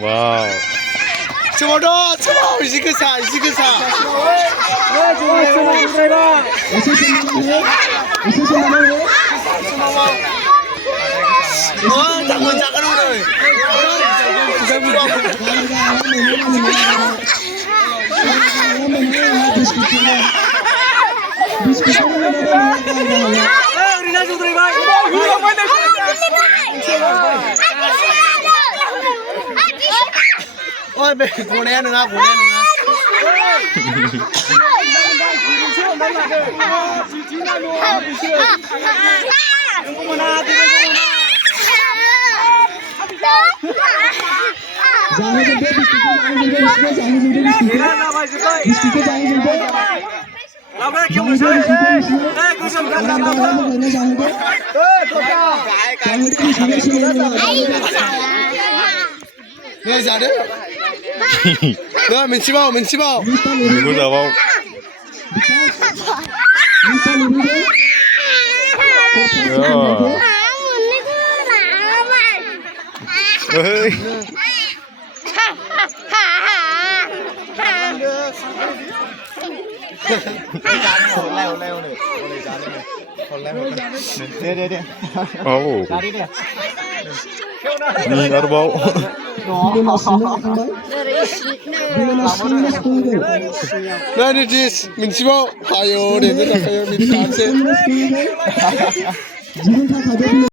와우. 저거도 저거 이시그사. 당근 작은 ôi mẹ cô nè nữa cô nè nữa người già đấy rồi mình chim bao 누구 잡아? ơi. leo này đi 오. 니 나도 봐. Đây đi mình chim bao hayo để tất cả mình cảm xem